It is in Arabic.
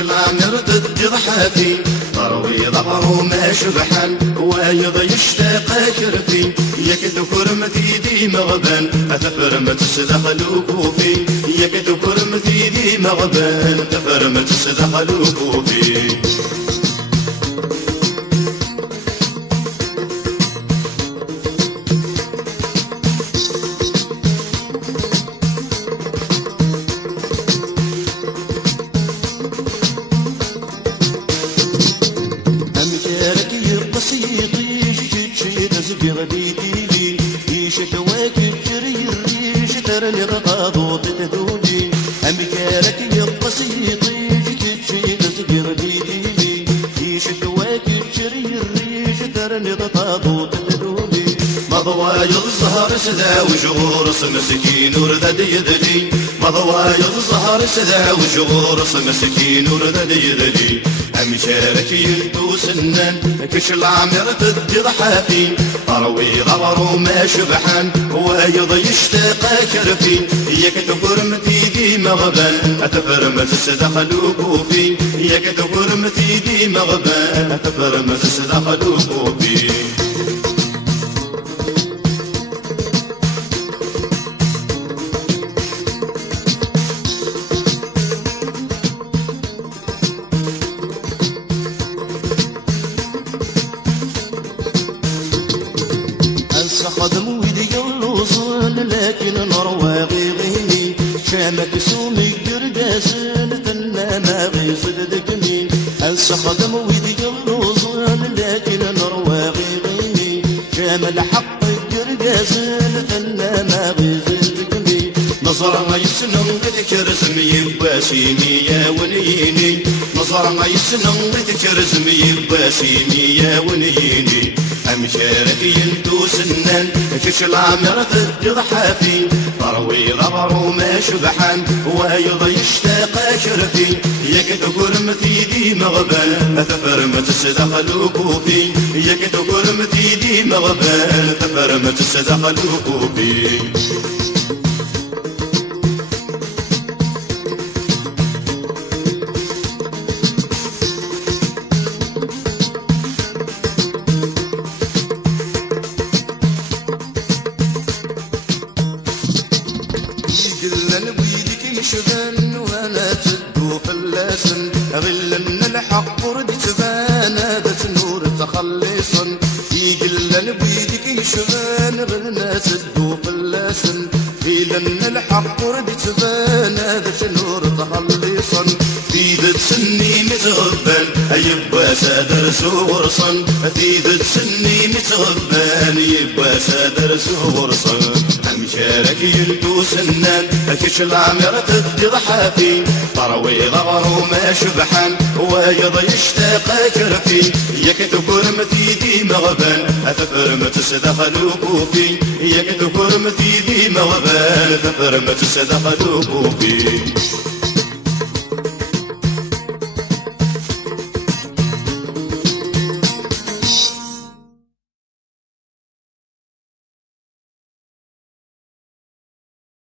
العامر ضد ضحافي ضروي ضبرو ما شبحان وايض يشتاق كرفي يكد كرمتي دي مغبان أتفرمت السدخلو كوفي يكد كرمتي دي مغبان أتفرمت السدخلو كوفي بيدي يشتواك الجري الريش ترني غضاضو تتدودي أمكارك يقصيط يشتشي تزبير بيدي يشتواك الجري الريش ترني غضاضو تتدودي مضواي الزهر سدا وشغور مسكين وردد يدجي مضواي الزهر سدا وشغور مسكين وردد يدجي أمشارك يلتو سنان كش العامر ضد ضحافي أروي غبر ما شبحان وايض يشتاق كرفي ياك تكرمتي دي مغبان أتفرمت السدخلو كوفي ياك تكرمتي دي مغبان أتفرمت السدخلو كوفي خدم ويدي اللوصون لكن نروى غيغيني شامك سومي قرقاسن ثنا ما غيصد دكمين انسى خدم ويدي اللوصون لكن نروى غيغيني شام الحق قرقاسن ثنا ما غيصد دكمين نظر ما يسنم بذكر زمي باسيني يا ونيني نظر ما يسنم بذكر زمي باسيني يا ونيني أمشارك يلتو سنان كش العامر ضد ضحافي ضروي غبر ما شبحان وايض يشتاق شرفي ياك تكرمتي دي مغبان أتفرمت السدخلو كوفي ياك تكرمتي دي مغبان أتفرمت السدخلو كوفي شبان وانا تدو فلاسن غلا من الحق ورد تبان هذا نور تخلصا يقلا بيدك يشبان غلا تدو فلاسن غلا من الحق ورد تبان هذا نور تخلصا تيدت سني متغبان يبا سادر سورصا تيدت سني متغبان يبا سادر سورصا أمشارك يلتو سنان كش العامر ضد ضحافي ضروي غبر ما شبحان وايض يشتاق كرفي ياك تكرمتي دي مغبان أتفرمت السدخلو كوفي ياك تكرمتي دي مغبان أتفرمت السدخلو كوفي